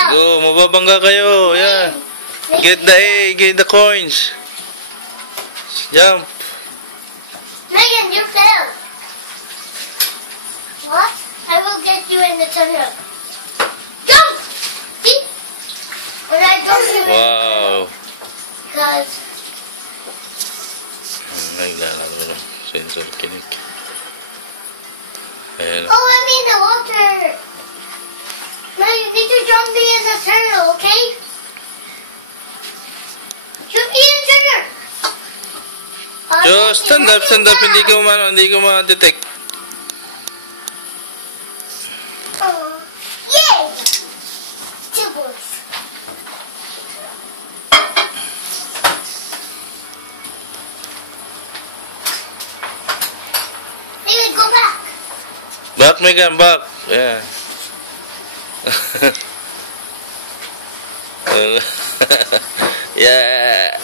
fell. Go, mababangga kayo. Yeah. Get the A, get the coins. Jump. Megan, you fell. What? I will get you in the tunnel. Jump! See? When I jump you in Wow. because Naglalaro mo ng sensor kinik. Ayan. oh, I'm in the water. Now you need to jump me in the tunnel, okay? Shoot me in the tunnel. So, stand up. Hindi ko ma-detect. Oh, yay! Two boys. Maybe go back. Back, Megan, back. Yeah. Yeah.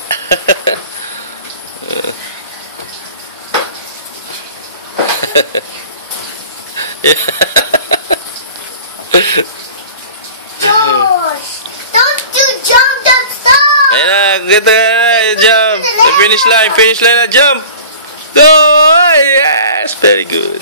Josh, don't you jump that stuff. Ayan na, get the jump. The finish line na, jump. Go! Yes! Very good.